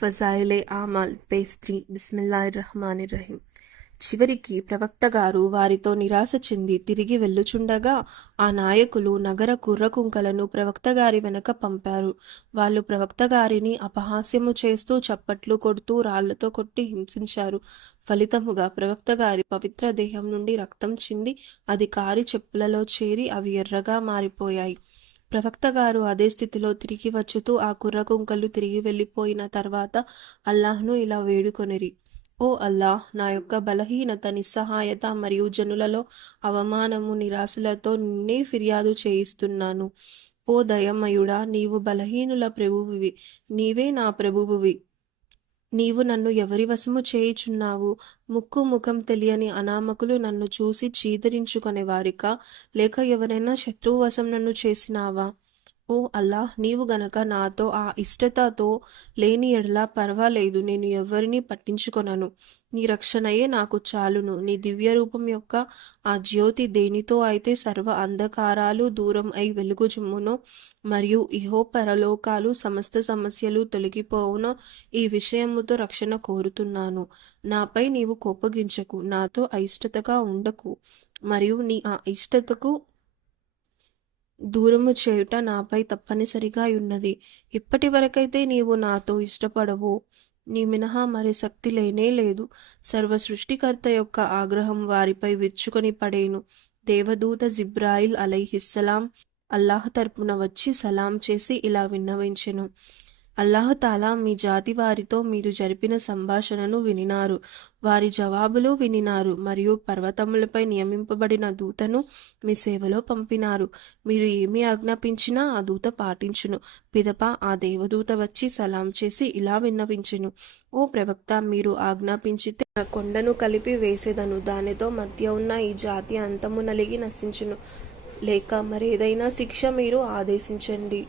ఫజాయిలే ఆమాల్ పేస్త్రీ బిస్మిల్లాహిర్ రహమాని రహీం చివరికి ప్రవక్త గారు వారితో నిరాశ చెంది తిరిగి వెళ్ళుచుండగా ఆ నాయకులు నగర కుర్రకుంకలను ప్రవక్త గారి వెనక పంపారు. వాళ్ళు ప్రవక్త గారిని అపహాస్యము చేస్తూ చప్పట్లు కొడుతూ రాళ్ళతో కొట్టి హింసించారు. ఫలితముగా ప్రవక్త గారి పవిత్ర దేహం నుండి రక్తం చింది అది కారి చెప్పులలో చేరి అవి ఎర్రగా మారిపోయాయి. ప్రవక్త గారు అదే స్థితిలో తిరిగి వచ్చుతూ ఆ కుర్రకుంకలు తిరిగి వెళ్ళిపోయిన తర్వాత అల్లాహ్ను ఇలా వేడుకొనిరి. ఓ అల్లాహ్ నా యొక్క బలహీనత నిస్సహాయత మరియు జనులలో అవమానము నిరాశలతో నిన్నే ఫిర్యాదు చేయిస్తున్నాను. ఓ దయమయుడా నీవు బలహీనుల ప్రభువువి నీవే నా ప్రభువువి. నీవు నన్ను ఎవరి వశము చేయుచున్నావు? ముక్కు ముఖం తెలియని అనామకులు నన్ను చూసి చీదరించుకునే వారికా లేక ఎవరైనా శత్రువు వశం నన్ను చేసినావా? ఓ అల్లా నీవు గనక నాతో ఆ ఇష్టతతో లేని ఎడలా పర్వాలేదు నేను ఎవరిని పట్టించుకొనను. నీ రక్షణయే నాకు చాలును. నీ దివ్య రూపం యొక్క ఆ జ్యోతి దేనితో అయితే సర్వ అంధకారాలు దూరం అయి వెలుగుచుమ్మునో మరియు ఇహో పరలోకాలు సమస్త సమస్యలు తొలగిపోవునో ఈ విషయముతో రక్షణ కోరుతున్నాను. నాపై నీవు కోపగించకు నాతో అయిష్టతగా ఉండకు మరియు నీ ఆ ఇష్టతకు దూరము చేయుట నాపై తప్పనిసరిగా ఉన్నది. ఇప్పటి వరకైతే నీవు నాతో ఇష్టపడవు. నీ మినహా మరి శక్తి లేనే లేదు. సర్వ సృష్టికర్త యొక్క ఆగ్రహం వారిపై విచ్చుకొని పడేను దేవదూత జిబ్రాయిల్ అలైహిస్సలాం అల్లాహ్ తరపున వచ్చి సలాం చేసి ఇలా విన్నవించెను. అల్లాహతాలా మీ జాతి వారితో మీరు జరిపిన సంభాషణను వినినారు. వారి జవాబులు వినినారు మరియు పర్వతములపై నియమింపబడిన దూతను మీ సేవలో పంపినారు. మీరు ఏమి ఆజ్ఞాపించినా ఆ దూత పాటించును. పిదప ఆ దేవదూత వచ్చి సలాం చేసి ఇలా విన్నవించును. ఓ ప్రవక్త మీరు ఆజ్ఞాపించితే నా కొండను కలిపి వేసేదను. దానితో మధ్య ఉన్న ఈ జాతి అంతము నలిగి నశించును. లేక మరేదైనా శిక్ష మీరు ఆదేశించండి.